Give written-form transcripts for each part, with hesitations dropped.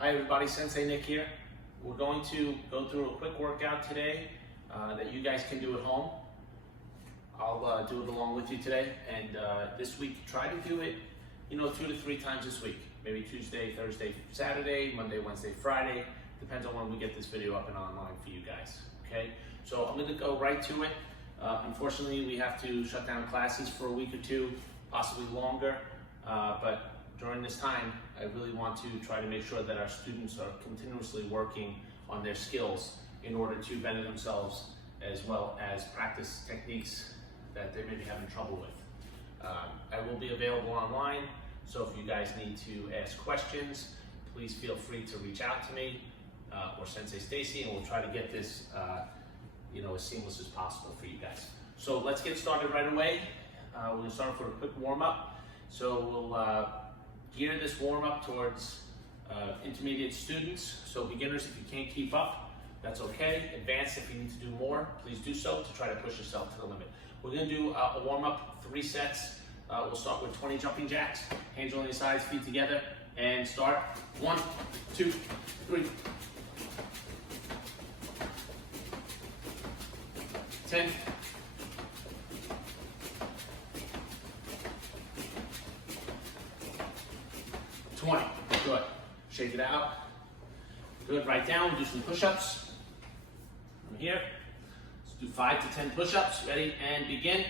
Hi everybody, Sensei Nick here. We're going to go through a quick workout today that you guys can do at home. I'll do it along with you today, and this week try to do it, 2 to 3 times this week. Maybe Tuesday, Thursday, Saturday, Monday, Wednesday, Friday. Depends on when we get this video up and online for you guys, okay? So I'm gonna go right to it. Unfortunately, we have to shut down classes for a week or two, possibly longer, but during this time, I really want to try to make sure that our students are continuously working on their skills in order to better themselves, as well as practice techniques that they may be having trouble with. I will be available online, so if you guys need to ask questions, please feel free to reach out to me or Sensei Stacy, and we'll try to get this as seamless as possible for you guys. So let's get started right away. We're gonna start with a quick warm-up. So we'll gear this warm-up towards intermediate students. So beginners, if you can't keep up, that's okay. Advanced, if you need to do more, please do so to try to push yourself to the limit. We're gonna do a warm-up, 3 sets. We'll start with 20 jumping jacks, hands on your sides, feet together, and start. 1, 2, 3. 10. 20. Good. Shake it out. Good. Right down. Do some push-ups. From here. Let's do 5 to 10 push-ups. Ready? And begin.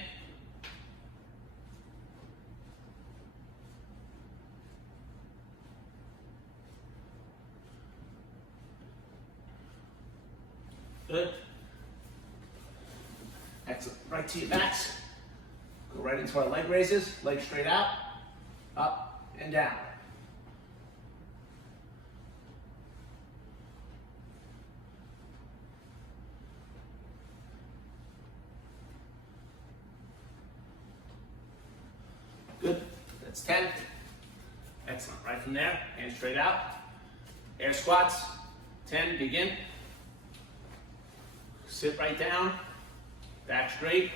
Good. Excellent. Right to your backs. Go right into our leg raises. Legs straight out. Up and down. Good. That's 10. Excellent. Right from there, hands straight out. Air squats. 10. Begin. Sit right down. Back straight.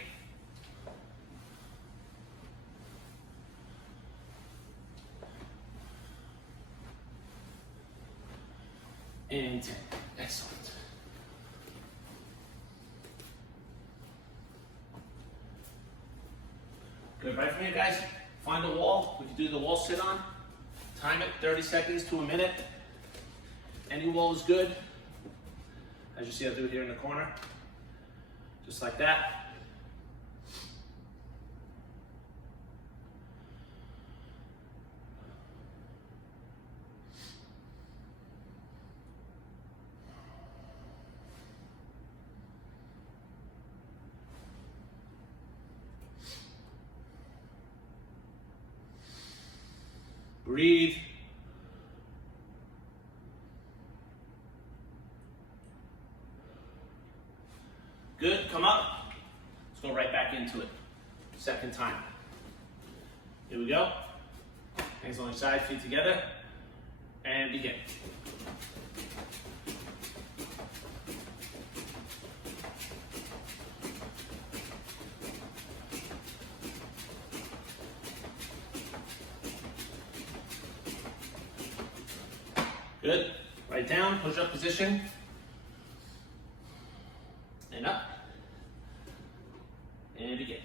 And 10. Excellent. Good. Right from here, guys. Find a wall. We can do the wall sit on. Time it 30 seconds to a minute. Any wall is good. As you see, I'll do it here in the corner. Just like that. Breathe. Good, come up. Let's go right back into it. Second time. Here we go. Hands on your side, feet together, and begin. Good. Right down, push-up position. And up. And begin.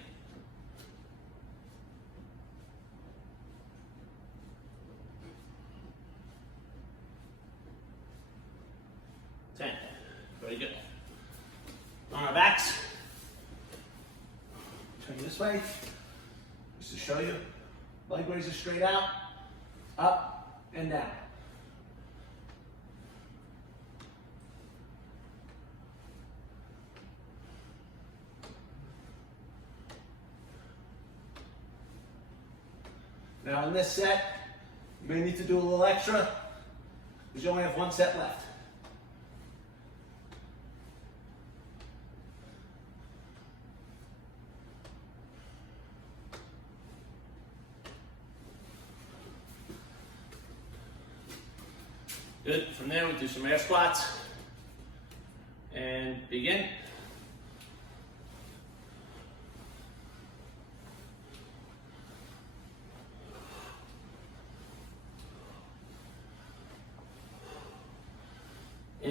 Ten. Very good. On our backs. Turn this way. Just to show you. Leg raises straight out. Up and down. Now in this set, you may need to do a little extra because you only have 1 set left. Good. From there, we do some air squats and begin.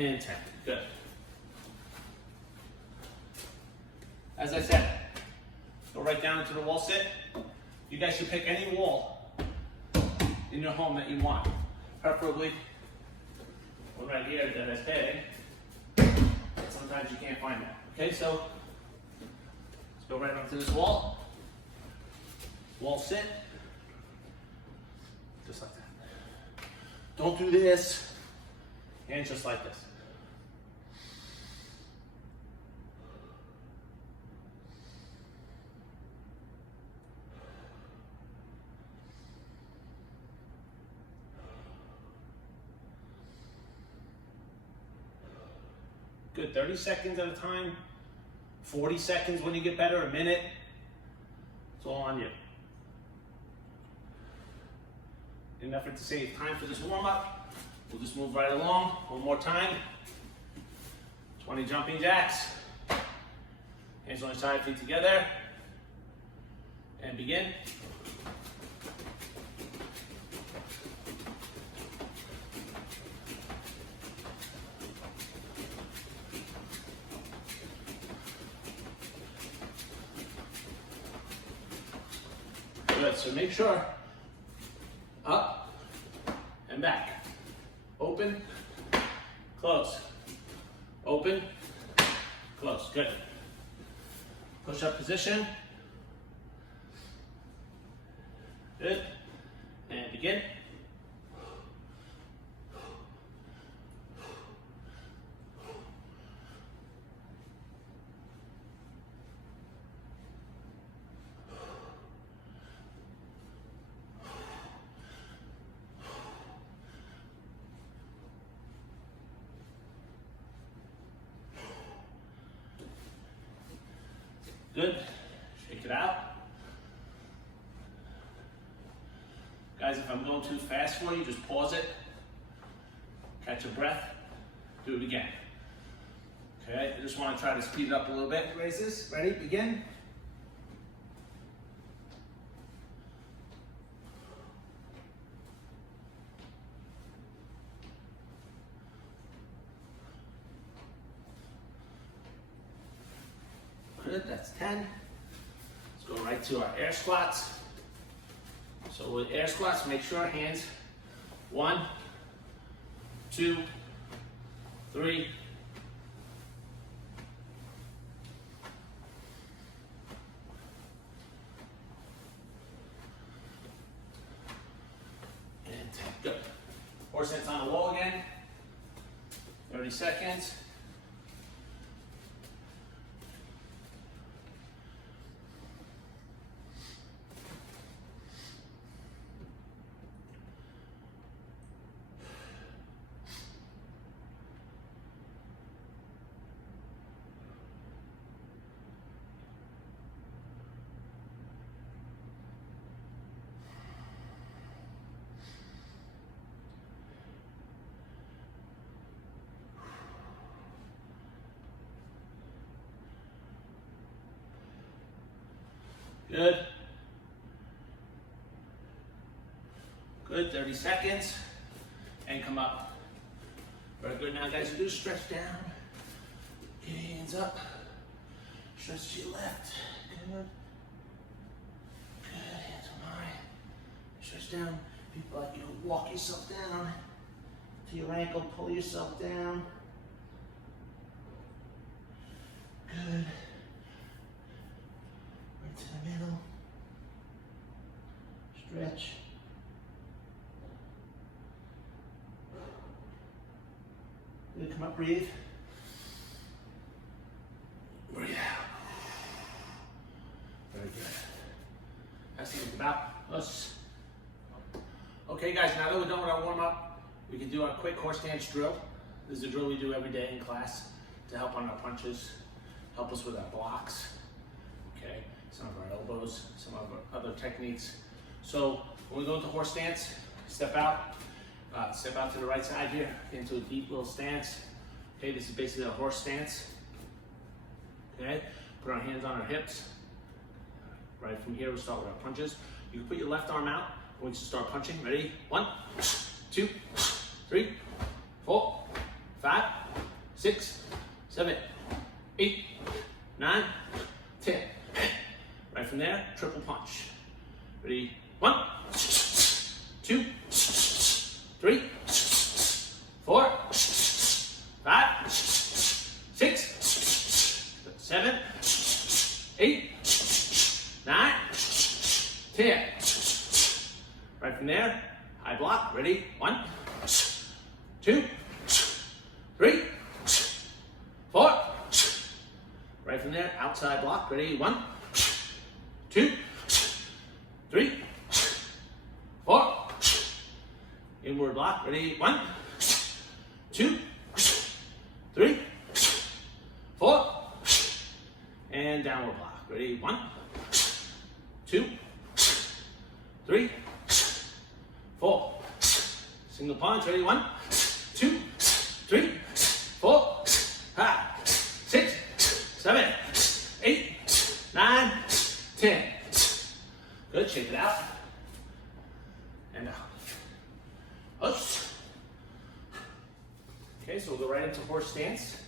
and 10. Good. As I said, go right down into the wall sit. You guys should pick any wall in your home that you want. Preferably one right here that has padding. But sometimes you can't find that. Okay, so let's go right onto this wall. Wall sit. Just like that. Don't do this. Hands just like this. Good, 30 seconds at a time, 40 seconds when you get better, a minute. It's all on you. In an effort to save time for this warm-up, we'll just move right along. One more time. 20 jumping jacks. Hands on your side, feet together. And begin. Good, so make sure, up and back. Open, close. Open, close, good. Push up position. Good, and begin. Good. Shake it out. Guys, if I'm going too fast for you, just pause it. Catch your breath. Do it again. Okay, I just want to try to speed it up a little bit. Raise this. Ready? Begin. Good, that's 10. Let's go right to our air squats. So with air squats, make sure hands 1, 2, 3, and 10. Good. Horse sits on the wall again. 30 seconds. Good. Good, 30 seconds. And come up. Very good. Now guys, do stretch down. Get your hands up. Stretch to your left. Good. Good, hands on high. Stretch down. People like you to walk yourself down to your ankle, pull yourself down. Good. To the middle, stretch. Good, come up, breathe. Breathe out. Very good. That's about us. Okay guys, now that we're done with our warm up, we can do our quick horse stance drill. This is a drill we do every day in class to help on our punches, help us with our blocks. Okay. Some of our elbows, some of our other techniques. So when we go into horse stance, step out to the right side here, into a deep little stance. Okay, this is basically a horse stance. Okay, put our hands on our hips. Right from here, we'll start with our punches. You can put your left arm out, and we just start punching. Ready? 1, 2, 3, 4, 5, Ready? 1, 2, 3, 4. Right from there, outside block. Ready? 1, 2, 3, 4. Inward block. Ready? 1, 2, 3, 4. And downward block. Ready? 1, 2, 3, 4. Single punch. Ready? 1, 2, 3, 4, 5, 6, 7, 8, 9, 10. Good. Shake it out. And out. Oops. Okay, so we'll go right into horse stance.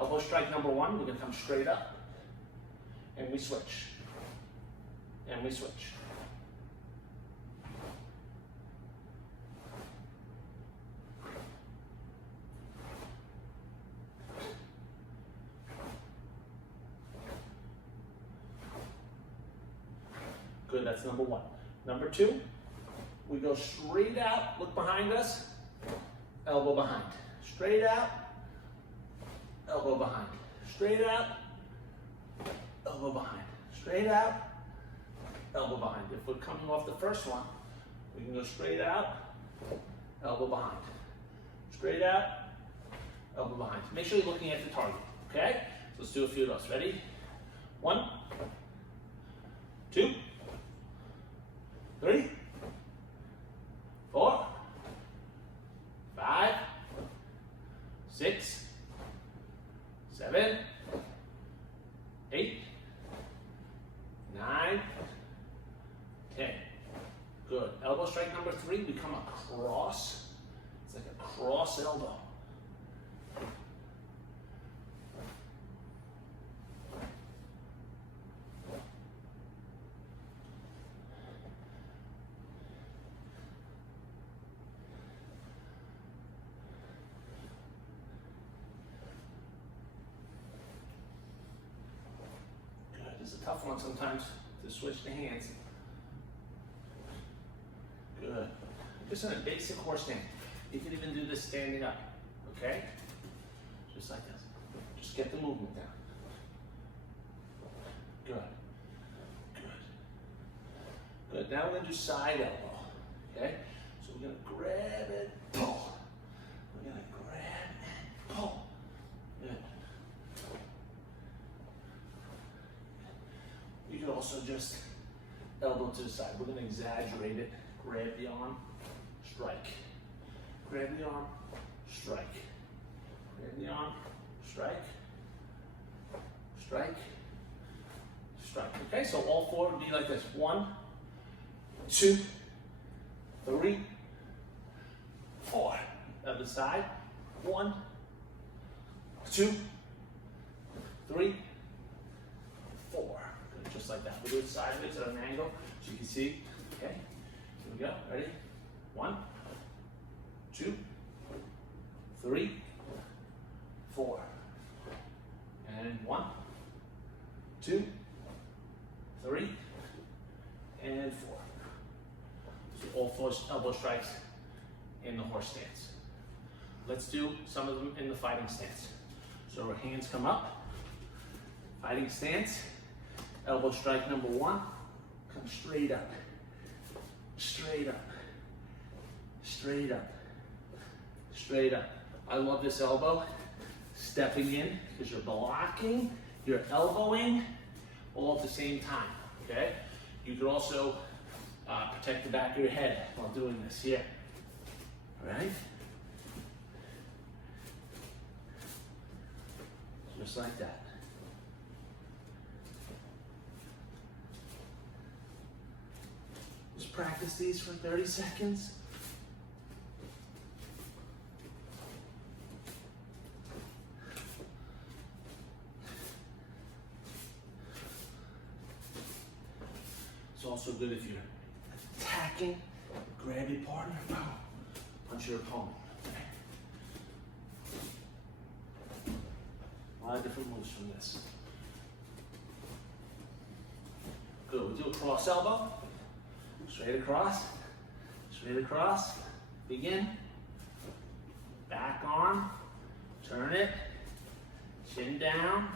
Elbow strike number 1. We're going to come straight up. And we switch. And we switch. Good, that's number 1. Number 2, we go straight out, look behind us, elbow behind. Straight out, elbow behind. Straight out, elbow behind. Straight out, elbow behind. If we're coming off the first one, we can go straight out, elbow behind. Straight out, elbow behind. Make sure you're looking at the target, okay? So let's do a few of those. Ready? 1, 2, 3, 4, 5, 6, 7, 8, 9, 10. Good. Elbow strike number 3, we come across. It's like a cross elbow. It's a tough one sometimes to switch the hands. Good. Just in a basic horse stand. You can even do this standing up, okay? Just like this. Just get the movement down. Good. Good. Good. Now we're going to do side elbow, okay? So we're going to grab and pull. We're going to grab and pull. Good. You can also just elbow to the side. We're going to exaggerate it. Grab the arm, strike. Grab the arm, strike. Grab the arm, strike. Strike. Strike. Okay, so all 4 would be like this. 1, 2, 3, 4. Other side. 1, 2, 3, 4. Good, just like that. We'll do it sideways at an angle so you can see. Okay. Here we go. Ready? 1, 2, 3, 4. And 1, 2, 3, and 4. So all 4 elbow strikes in the horse stance. Let's do some of them in the fighting stance. So our hands come up. Fighting stance. Elbow strike number 1. Come straight up. Straight up, straight up, straight up. I love this elbow. Stepping in, because you're blocking, you're elbowing, all at the same time, okay? You could also protect the back of your head while doing this here, all right? Just like that. Practice these for 30 seconds. It's also good if you're attacking, grab your partner, punch your opponent. A lot of different moves from this. Good, we do a cross elbow. Straight across, Begin. Back arm. Turn it. Chin down.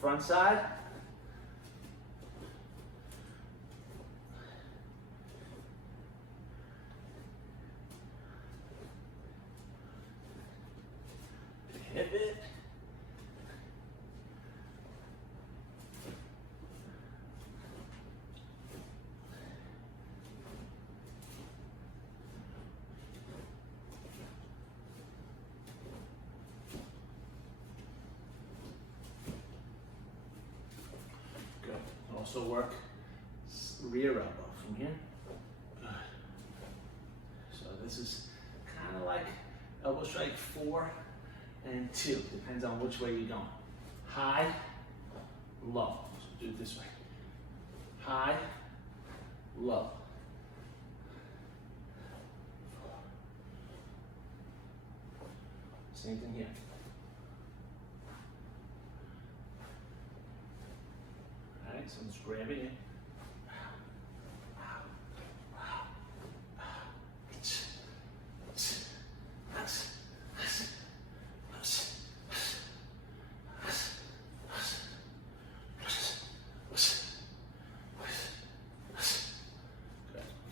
Front side. Pivot. Good. Also work rear elbow from here. Good. So this is kind of like elbow strike 4 and 2. Depends on which way you're going. High, low. So do it this way. High, low. Same thing here. All right, so I'm just grabbing it.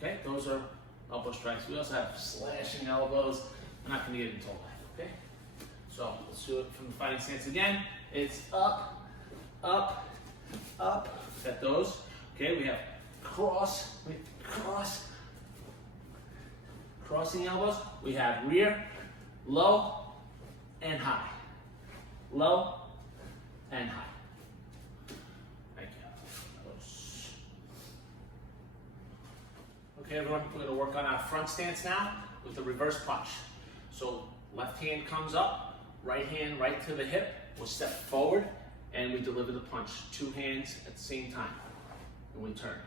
Okay, those are elbow strikes. We also have slashing elbows. I'm not going to get into all that, okay? So let's do it from the fighting stance again. It's up, up, up. Got those. Okay, we have cross, crossing elbows. We have rear, low, and high. Low, and high. Thank you. Okay, everyone, we're going to work on our front stance now with the reverse punch. So left hand comes up, right hand right to the hip. We'll step forward and we deliver the punch. 2 hands at the same time. And we turn.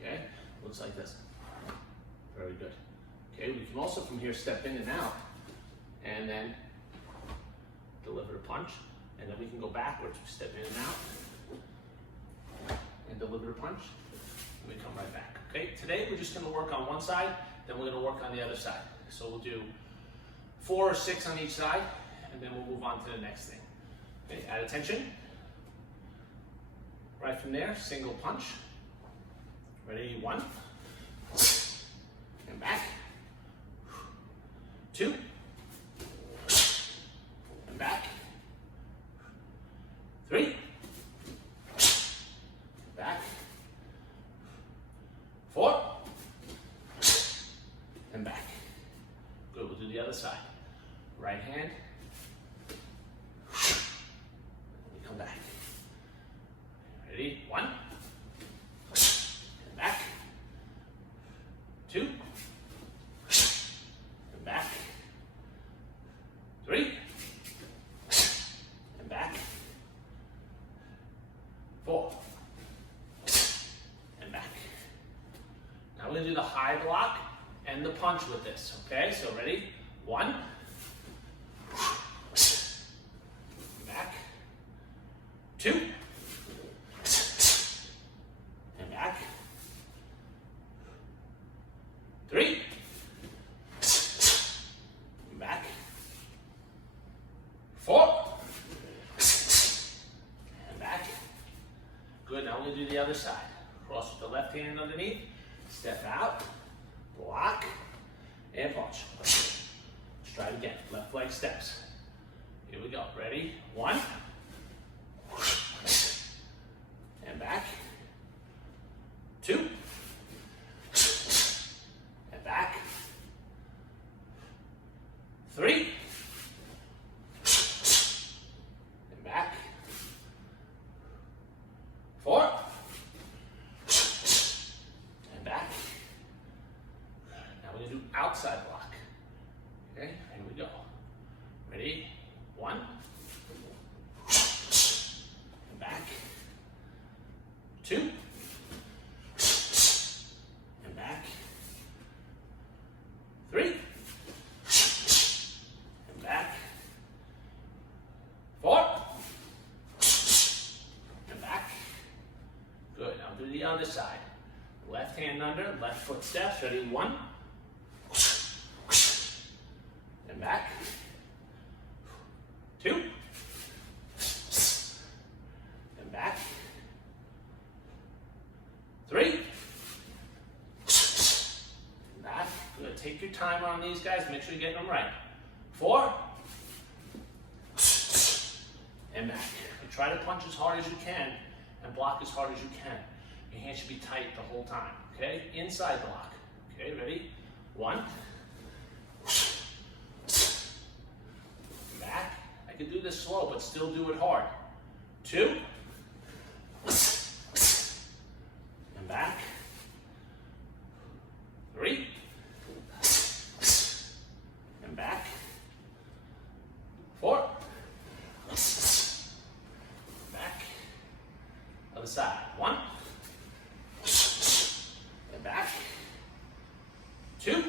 Okay? Looks like this. Very good. Okay, we can also from here step in and out and then deliver the punch. And then we can go backwards. We step in and out and deliver the punch. And we come right back. Okay, today we're just going to work on one side, then we're going to work on the other side. So we'll do 4 or 6 on each side, and then we'll move on to the next thing. Okay, add attention. Right from there, single punch. Ready, 1. And back. 2. And back. 3. Back. 4. And back. Good, we'll do the other side. Right hand. We come back. Ready? 1. And back. 2. And back. 3. And back. 4. And back. Now we're going to do the high block and the punch with this, okay? So ready? 1. Back. 2. And back. 3. And back. 4. And back. Good, now we're going to do the other side. Cross with the left hand underneath. Step out. Block. And punch. Let's try it again. Left leg steps. Here we go. Ready? 1. And back. 2. And back. 3. And back. 4. And back. Now we're going to do outside block. Okay, here we go. Ready? 1. And back. 2. And back. 3. And back. 4. And back. Good. Now do the other side. Left hand under, left foot steps. Ready? 1. And back. 2. And back. 3. And back. Good. Take your time on these guys. Make sure you're getting them right. 4. And back. And try to punch as hard as you can and block as hard as you can. Your hand should be tight the whole time. Okay? Inside block. Okay, ready? 1. Back. I can do this slow, but still do it hard. 2. And back. 3. And back. 4. Back. Other side. 1. And back. 2.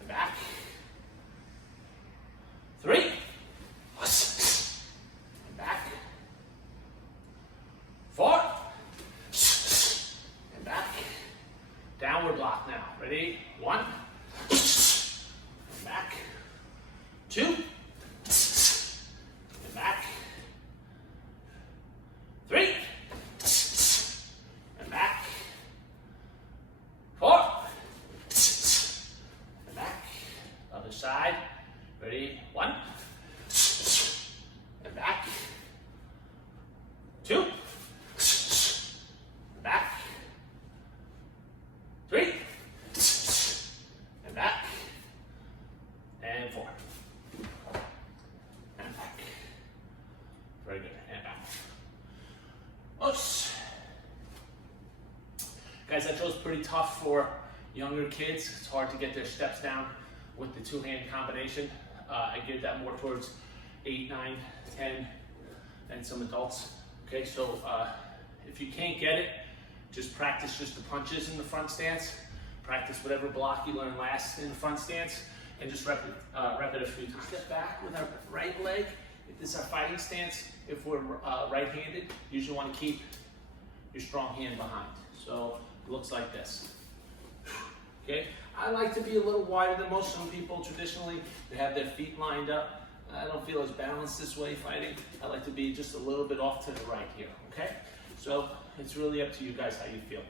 And back. 3. And back. 4. And back. Downward block now. Ready? 1. And back. 2. And back. 3. And back. 4. And back. Other side. Ready? 1. And back. 2. And back. 3. And back. And 4. And back. Very good. And back. Oops. Guys, that drills pretty tough for younger kids. It's hard to get their steps down with the two-hand combination. I give that more towards 8, 9, 10, and some adults. Okay, so if you can't get it, just practice just the punches in the front stance. Practice whatever block you learned last in the front stance, and just rep it a few times. Step back with our right leg. If this is our fighting stance, if we're right-handed, you usually want to keep your strong hand behind. So it looks like this. Okay, I like to be a little wider than most. Some people traditionally, they have their feet lined up. I don't feel as balanced this way fighting. I like to be just a little bit off to the right here, okay? So it's really up to you guys how you feel.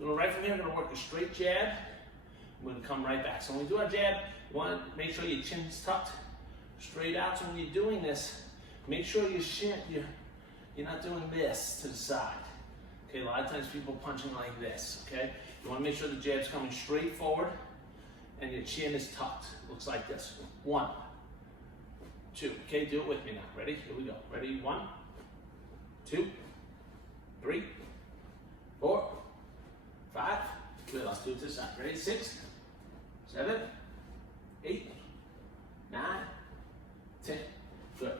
Right from here, I'm gonna work a straight jab. I'm gonna come right back. So when we do our jab, you wanna make sure your chin's tucked straight out. So when you're doing this, make sure your shin, you're not doing this to the side. Okay, a lot of times people punching like this, okay? You wanna make sure the jab's coming straight forward and your chin is tucked. Looks like this. 1, 2, okay, do it with me now. Ready? Here we go. Ready? 1, 2, 3, 4, 5. Good, let's do it this side. Ready? 6, 7, 8, 9, 10. Good.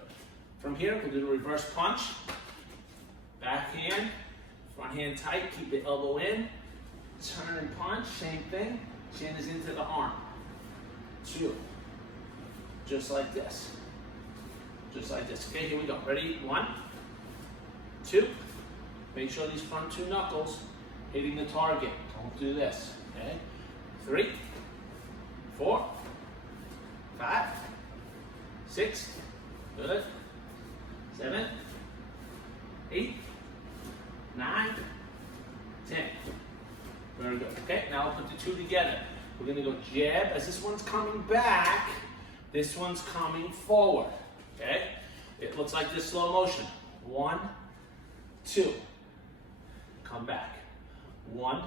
From here, we'll do the reverse punch. Back hand, front hand tight, keep the elbow in. Turn and punch, same thing. Chin is into the arm. 2. Just like this. Just like this. Okay, here we go. Ready? 1, 2. Make sure these front 2 knuckles hitting the target. Don't do this. Okay? 3, 4, 5, 6. Good. 7, 8, 9, 10. Very good. Okay, now we'll put the 2 together. We're gonna go jab. As this one's coming back, this one's coming forward. Okay? It looks like this slow motion. 1, 2. Come back. 1,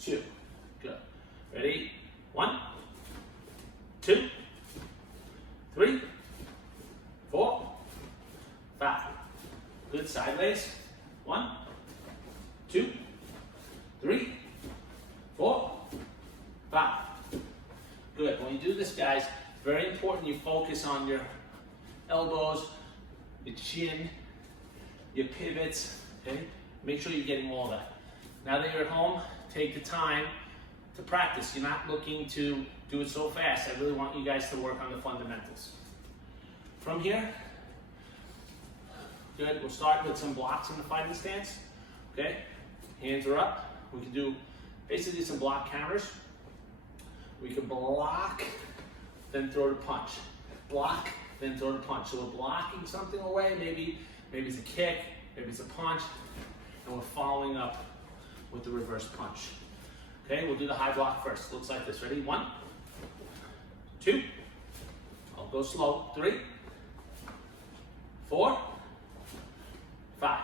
2. Good. Ready? 1, 2, 3, 4, 5. Good. Sideways. 1, 2, 3, 4, 5. Good. When you do this, guys, very important you focus on your elbows, your chin, your pivots, okay? Make sure you're getting all that. Now that you're at home, take the time to practice. You're not looking to do it so fast. I really want you guys to work on the fundamentals. From here, good, we'll start with some blocks in the fighting stance, okay? Hands are up. We can do basically some block counters. We can block, then throw the punch. Block, then throw the punch. So we're blocking something away. Maybe it's a kick, maybe it's a punch, and we're following up with the reverse punch. Okay, we'll do the high block first. Looks like this. Ready? 1, 2. I'll go slow. 3, 4, 5.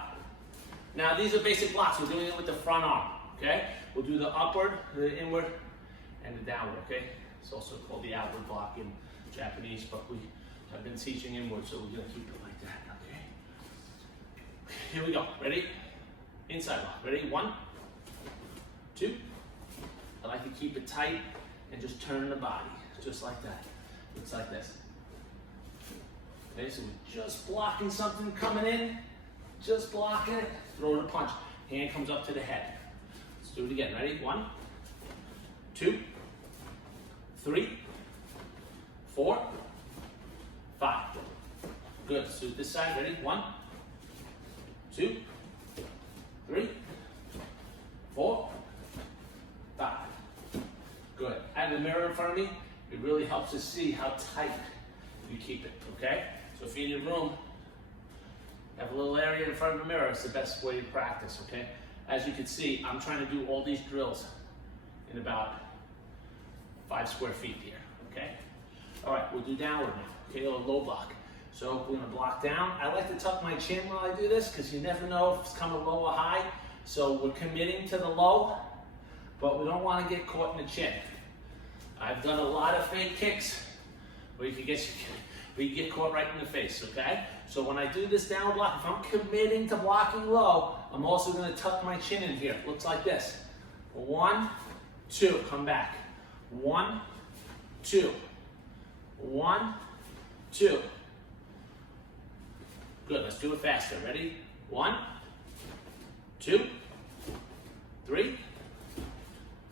Now these are basic blocks. We're doing it with the front arm. Okay, we'll do the upward, the inward, and the downward. Okay, it's also called the outward block in Japanese, but I've been teaching inward, so we're gonna keep it like that. Okay. Here we go. Ready? Inside block. Ready? 1, 2. I like to keep it tight and just turn the body, just like that. Looks like this. Okay, so we're just blocking something coming in, just blocking it, throw the punch. Hand comes up to the head. Let's do it again. Ready? 1, 2, 3, 4, 5. Good. Let's do it this side. Ready? 1, 2, 3, 4, 5. Good. I have a mirror in front of me. It really helps us see how tight you keep it, okay? So if you're in your room, have a little area in front of the mirror. It's the best way to practice, okay? As you can see, I'm trying to do all these drills in about 5 square feet here, okay? All right, we'll do downward now, okay? A low block. So we're gonna block down. I like to tuck my chin while I do this because you never know if it's coming low or high. So we're committing to the low, but we don't want to get caught in the chin. I've done a lot of fake kicks where you can get caught right in the face, okay? So when I do this downward block, if I'm committing to blocking low, I'm also going to tuck my chin in here. It looks like this. 1, 2, come back. 1, 2. 1, 2. Good, let's do it faster. Ready? 1, 2, 3,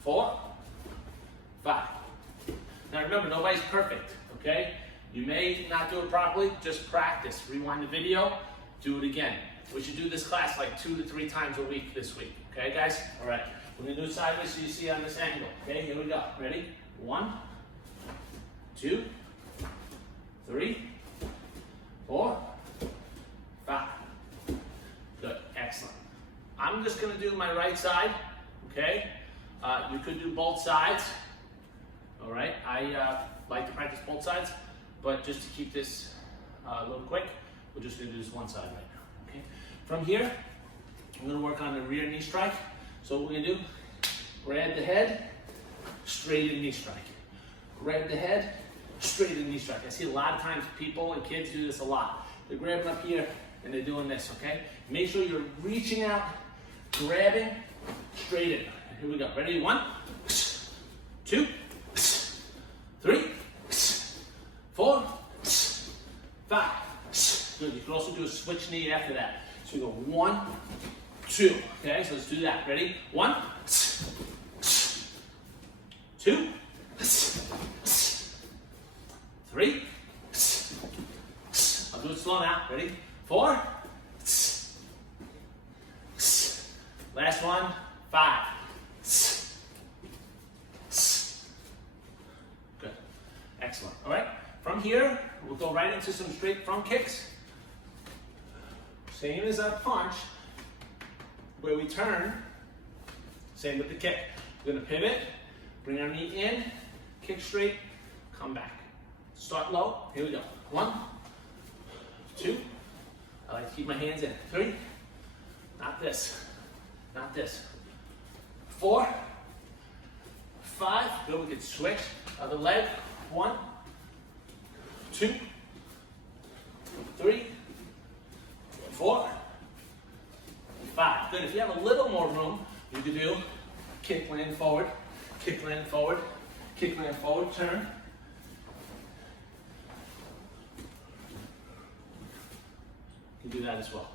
4, 5. Now remember, nobody's perfect, okay? You may not do it properly, just practice. Rewind the video, do it again. We should do this class like 2 to 3 times a week this week, okay guys? All right, we're gonna do it sideways so you see on this angle, okay? Here we go, ready? 1, 2, 3, 4, 5. Good, excellent. I'm just gonna do my right side, okay? You could do both sides, all right? I like to practice both sides, but just to keep this a little quick, we're just gonna do this one side right now, okay? From here, we're gonna work on the rear knee strike. So what we're gonna do, grab the head, straight knee strike. Grab the head, straight knee strike. I see a lot of times people and kids do this a lot. They're grabbing up here and they're doing this, okay? Make sure you're reaching out, grabbing, straight in. Here we go, ready? 1, 2, 3, 4, 5. Good, you can also do a switch knee after that. So we go 1, 2, okay? So let's do that, ready? 1, 2, 3. I'll do it slow now, ready? 4. Last one, 5. Good, excellent. All right, from here, we'll go right into some straight front kicks. Same as our punch, where we turn, same with the kick. We're gonna pivot, bring our knee in, kick straight, come back. Start low, here we go. 1, 2, I like to keep my hands in. 3, not this, not this. 4, 5, good, we can switch. Other leg, 1, 2, 3, 4, 5. Good, if you have a little more room, you can do kick, land forward, kick, land forward, kick, land forward, turn. You can do that as well.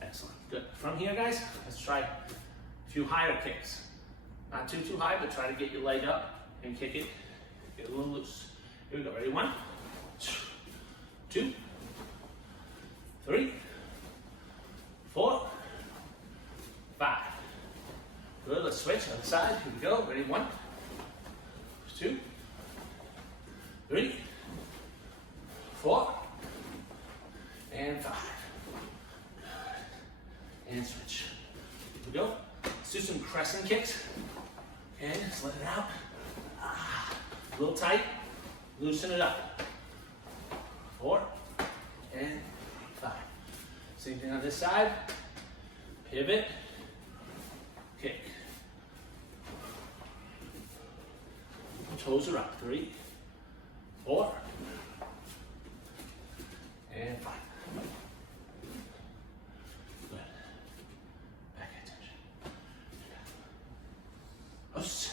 Excellent, good. From here, guys, let's try a few higher kicks. Not too high, but try to get your leg up and kick it. Get a little loose. Here we go, ready? 1, 2, 3, 4, 5. Good, let's switch, other side, here we go, ready, 1, 2, 3, 4, and 5. Good. And switch. Here we go. Let's do some crescent kicks. Okay, just let it out. A little tight, loosen it up. 4, and 5. Same thing on this side. Pivot, kick. Toes are up. 3, 4, and 5. Good. Back attention. Oops.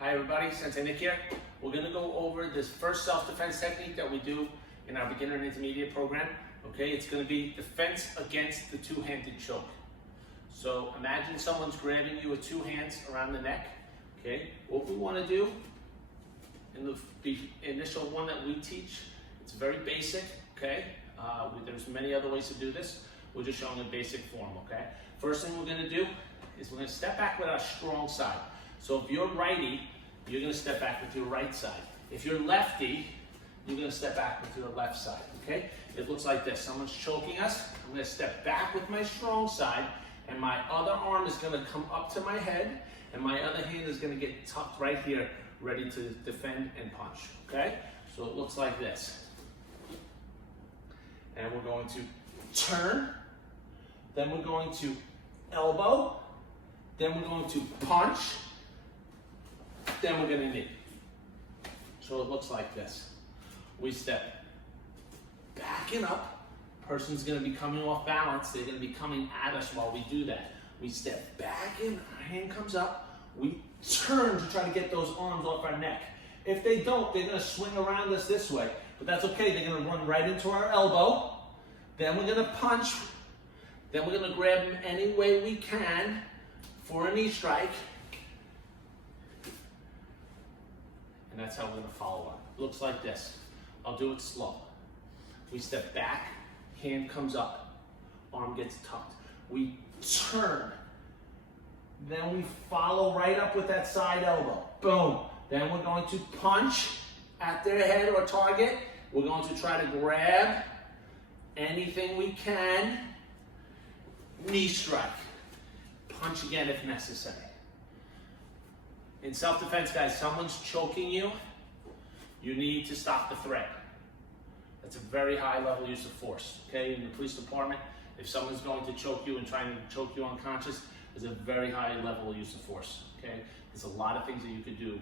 Hi everybody, Sensei Nick here. We're going to go over this first self-defense technique that we do in our beginner and intermediate program. Okay, it's going to be defense against the two-handed choke. So imagine someone's grabbing you with 2 hands around the neck. Okay, what we want to do in the initial one that we teach, it's very basic. Okay, there's many other ways to do this. We're just showing a basic form. Okay, first thing we're going to do is we're going to step back with our strong side. So if you're righty, you're going to step back with your right side. If you're lefty, you're going to step back with your left side. Okay, it looks like this. Someone's choking us. I'm going to step back with my strong side, and my other arm is going to come up to my head, and my other hand is going to get tucked right here, ready to defend and punch. Okay, so it looks like this. And we're going to turn, then we're going to elbow, then we're going to punch, then we're going to knee. So it looks like this. We step back and up. Person's going to be coming off balance. They're going to be coming at us while we do that. We step back and our hand comes up. We turn to try to get those arms off our neck. If they don't, they're going to swing around us this way. But that's okay. They're going to run right into our elbow. Then we're going to punch. Then we're going to grab them any way we can for a knee strike. And that's how we're going to follow up. It looks like this. I'll do it slow. We step back, hand comes up, arm gets tucked. We turn. Then we follow right up with that side elbow. Boom. Then we're going to punch at their head or target. We're going to try to grab anything we can. Knee strike. Punch again if necessary. In self-defense, guys, someone's choking you, you need to stop the threat. That's a very high level use of force. Okay, in the police department, if someone's going to choke you and trying to choke you unconscious, there's a very high level use of force. Okay, there's a lot of things that you could do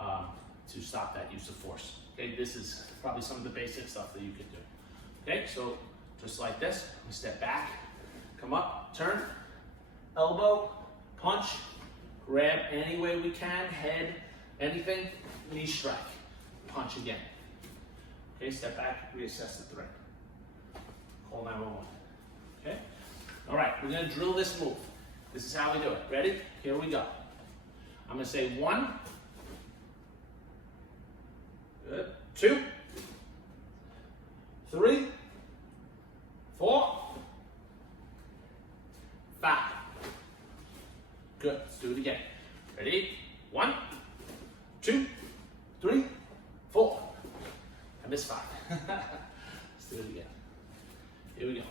to stop that use of force. Okay, this is probably some of the basic stuff that you could do. Okay, so just like this, we step back, come up, turn, elbow, punch, grab any way we can, head, anything, knee strike, punch again. Okay, step back, reassess the threat. Call 911. Okay? All right, we're gonna drill this move. This is how we do it. Ready? Here we go. I'm gonna say 1, good, 2, 3, 4, 5. Good, let's do it again. Ready? 1, 2, 3, 4. I missed 5. Let's do it again. Here we go.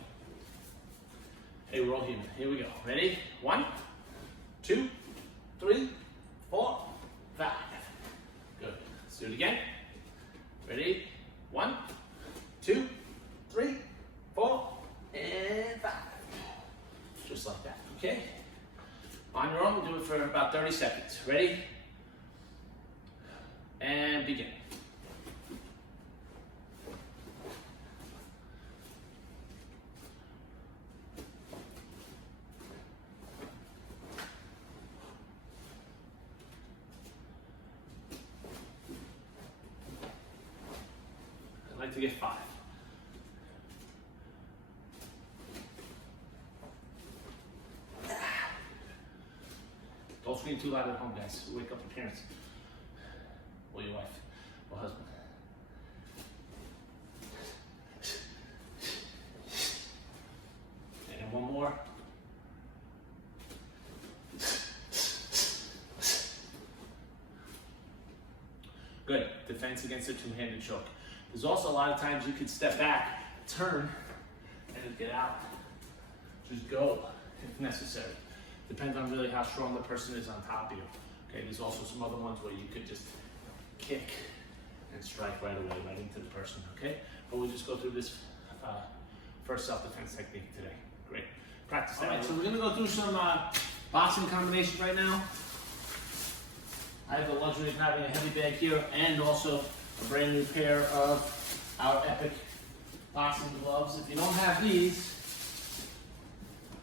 Hey, we're all human. Here we go. Ready? 1, 2, 3, 4, 5. Good. Let's do it again. Ready? 1, 2, 3, 4, and 5. Just like that. Okay? On your own, we'll do it for about 30 seconds. Ready? And begin. I'd like to get 5. Don't scream too loud at home, guys. Wake up your parents. Or your wife. Or husband. And one more. Good. Defense against a two-handed choke. There's also a lot of times you could step back, turn, and get out. Just go if necessary. Depends on really how strong the person is on top of you. Okay, there's also some other ones where you could just kick and strike right away, right into the person, okay? But we'll just go through this first self-defense technique today. Great. Practice that. All right, so we're gonna go through some boxing combinations right now. I have the luxury of having a heavy bag here and also a brand new pair of our Epic boxing gloves. If you don't have these,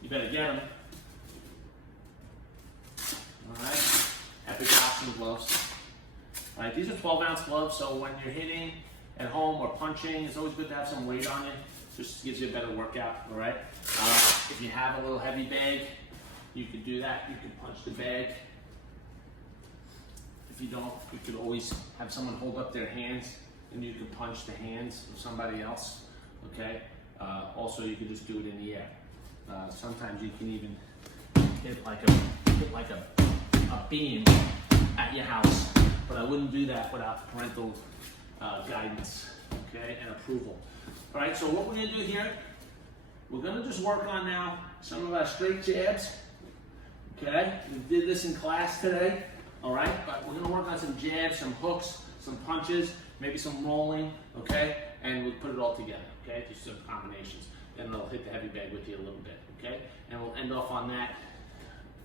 you better get them. All right, Epic boxing gloves. All right, these are 12-ounce gloves, so when you're hitting at home or punching, it's always good to have some weight on it. Just gives you a better workout, all right? If you have a little heavy bag, you could do that. You could punch the bag. If you don't, you could always have someone hold up their hands and you could punch the hands of somebody else, okay? Also, you could just do it in the air. Sometimes you can even hit like a beam at your house, but I wouldn't do that without parental guidance, okay, and approval. All right, so what we're gonna do here, we're gonna just work on now some of our straight jabs, okay? We did this in class today, all right? But we're gonna work on some jabs, some hooks, some punches, maybe some rolling, okay? And we'll put it all together, okay? Just some combinations. Then I'll hit the heavy bag with you a little bit, okay? And we'll end off on that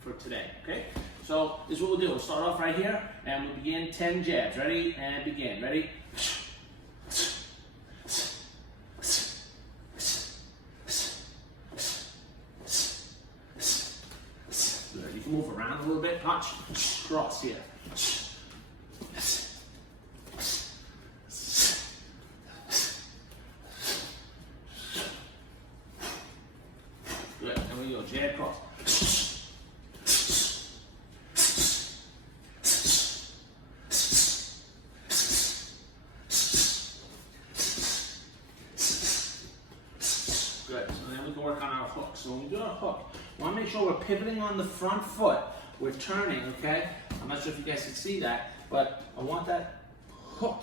for today, okay? So this is what we'll do. We'll start off right here, and we'll begin 10 jabs. Ready? And begin. Ready? Good. You can move around a little bit. Punch. Cross here. Good. There we go. Jab, cross. Good. So then we can work on our hook. So when we do our hook, we want to make sure we're pivoting on the front foot. We're turning, okay? I'm not sure if you guys can see that, but I want that hook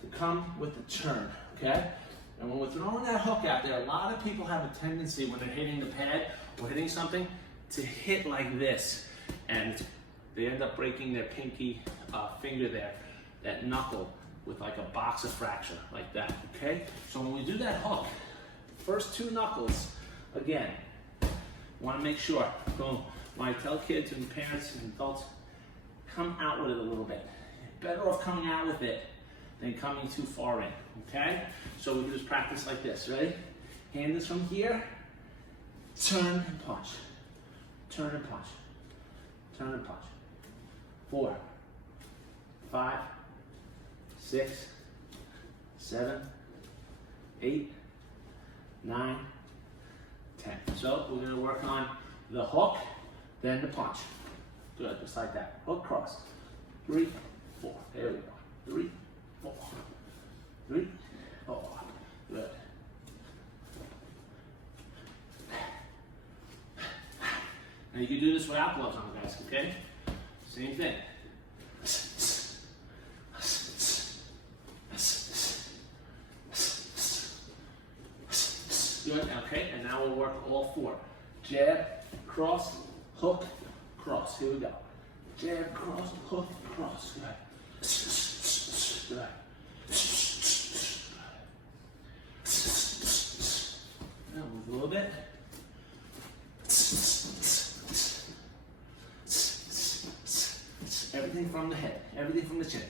to come with the turn, okay? And when we're throwing that hook out there, a lot of people have a tendency when they're hitting the pad or hitting something to hit like this. And they end up breaking their pinky finger there, that knuckle, with like a boxer fracture, like that, okay? So when we do that hook, first two knuckles, again, want to make sure, boom, when I tell kids and parents and adults, come out with it a little bit. You're better off coming out with it than coming too far in, okay? So we can just practice like this, ready? Hand is from here, turn and punch, turn and punch, turn and punch. 4, 5, 6, 7, 8, 9, 10. So we're gonna work on the hook, then the punch. Good, just like that. Hook, cross. 3, 4. There we go. 3, 4. 3, 4. Good. Now you can do this without gloves on, guys, okay? Same thing. Good, okay, and now we'll work all 4. Jab, cross, hook, cross. Here we go. Jab, cross, hook, cross. Good. Good. Now move a little bit. Everything from the head, everything from the chin.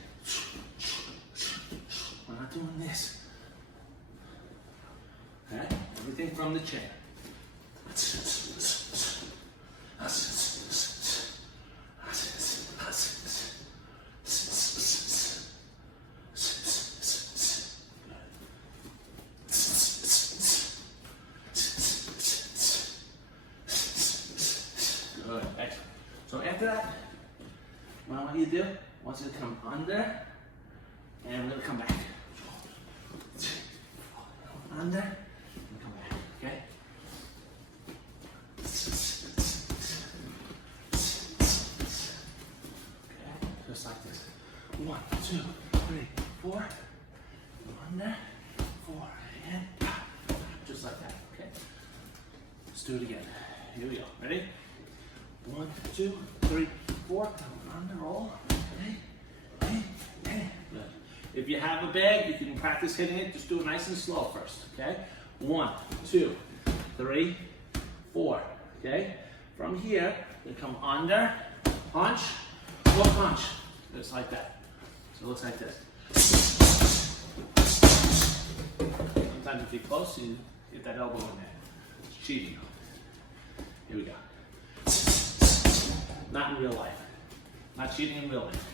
We're not doing this. Okay? Everything from the chin. Good, excellent. So after that, what I want you to do, I want you to come under, and we're going to come back. Under, and come back, okay? Okay, just like this. 1, 2, 3, 4. Under, 4, and pop. Just like that, okay? Let's do it again. Here we go. Ready? 1, 2, 3, 4. Under, roll. Good. If you have a bag, you can practice hitting it. Just do it nice and slow first, okay? 1, 2, 3, 4, okay? From here, you come under, punch, or punch. Just like that. So it looks like this. Sometimes if you're close, you get that elbow in there. It's cheating. Here we go. Not in real life. Not cheating in real life.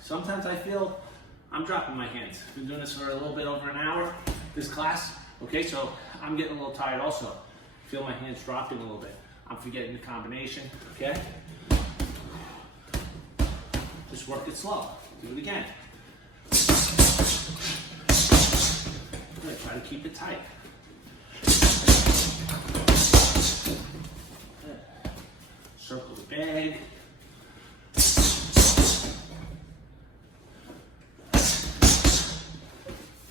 Sometimes I feel I'm dropping my hands. I've been doing this for a little bit over an hour, this class. Okay, so I'm getting a little tired also. Feel my hands dropping a little bit. I'm forgetting the combination, okay? Just work it slow. Do it again. Good, try to keep it tight. Good. Circle the bag.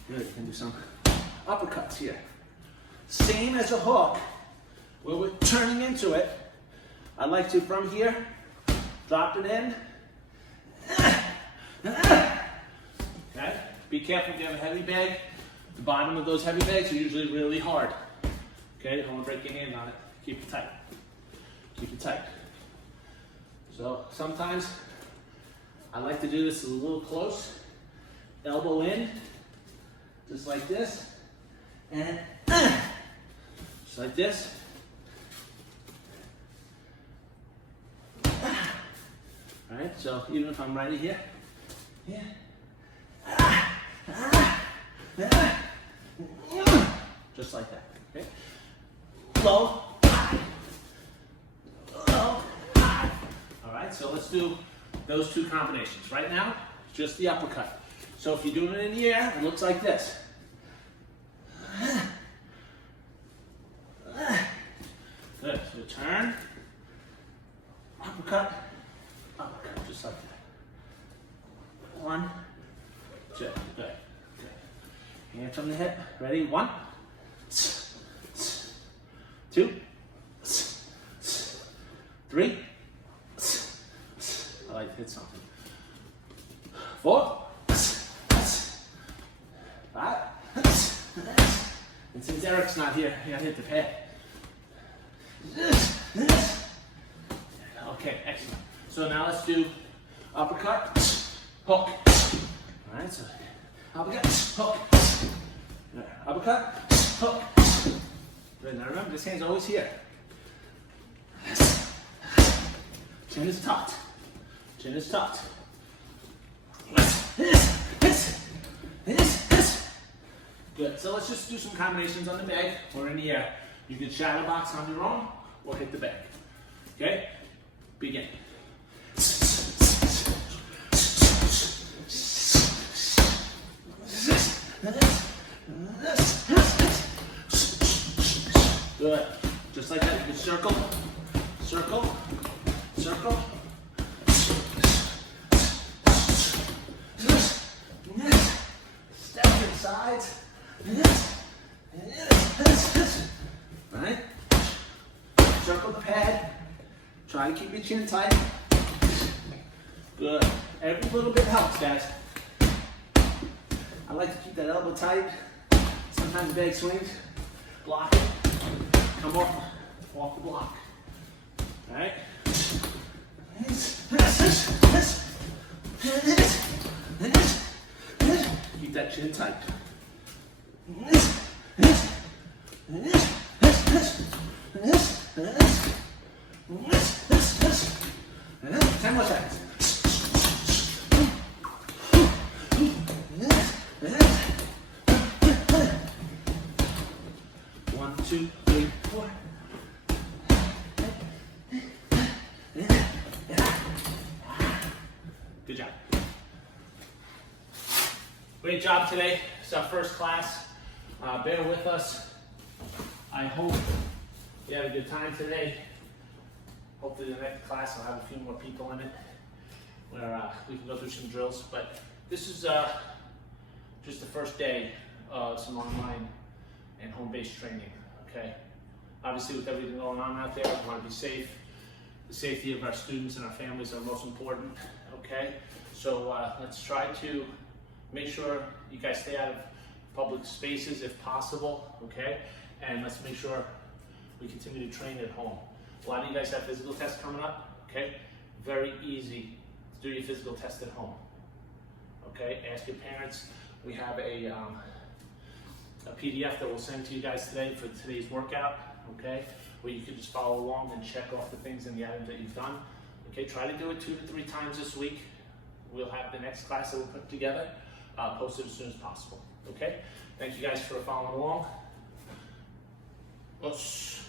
Good, you can do some uppercuts here. Same as a hook, where we're turning into it. I like to, from here, drop it in. Okay, be careful if you have a heavy bag. The bottom of those heavy bags are usually really hard. Okay, you don't want to break your hand on it. Keep it tight. Keep it tight. So sometimes I like to do this a little close. Elbow in, just like this, and just like this. All right, so even if I'm right here, just like that, okay? Low, high, low, high. All right, so let's do those two combinations. Right now, just the uppercut. So if you're doing it in the air, it looks like this. Good, so turn, uppercut, uppercut, just like that. 1, 2, good, good. Hands on the hip, ready? 1, 2, 3, I like to hit something. 4, 5, and since Eric's not here, you gotta hit the pad. Okay, excellent. So now let's do uppercut, hook. All right, so uppercut, hook. Uppercut, hook. Good, now remember, this hand's always here. Chin is tucked. Chin is tucked. Good, so let's just do some combinations on the bag or in the air. You can shadow box on your own or hit the bag. Okay? Begin. Good. Just like that, you can circle, circle, circle. Step to the sides. Right? Circle the pad. Try to keep your chin tight. Good. Every little bit helps, guys. I like to keep that elbow tight. Sometimes the bag swings. Block it. Come off the block. All right? Keep that chin tight. 10 more seconds. 1, 2, 3, 4. Good job. Great job today. It's our first class. Bear with us. I hope you had a good time today. hopefully the next class I'll have a few more people in it where we can go through some drills. But this is just the first day of some online and home-based training, okay? Obviously with everything going on out there, we want to be safe. The safety of our students and our families are most important, okay? So let's try to make sure you guys stay out of public spaces if possible, okay? And let's make sure we continue to train at home. A lot of you guys have physical tests coming up, okay? Very easy to do your physical test at home, okay? Ask your parents. We have a PDF that we'll send to you guys today for today's workout, okay? Where you can just follow along and check off the things and the items that you've done. Okay, try to do it 2 to 3 times this week. We'll have the next class that we'll put together posted as soon as possible, okay? Thank you guys for following along. Oops.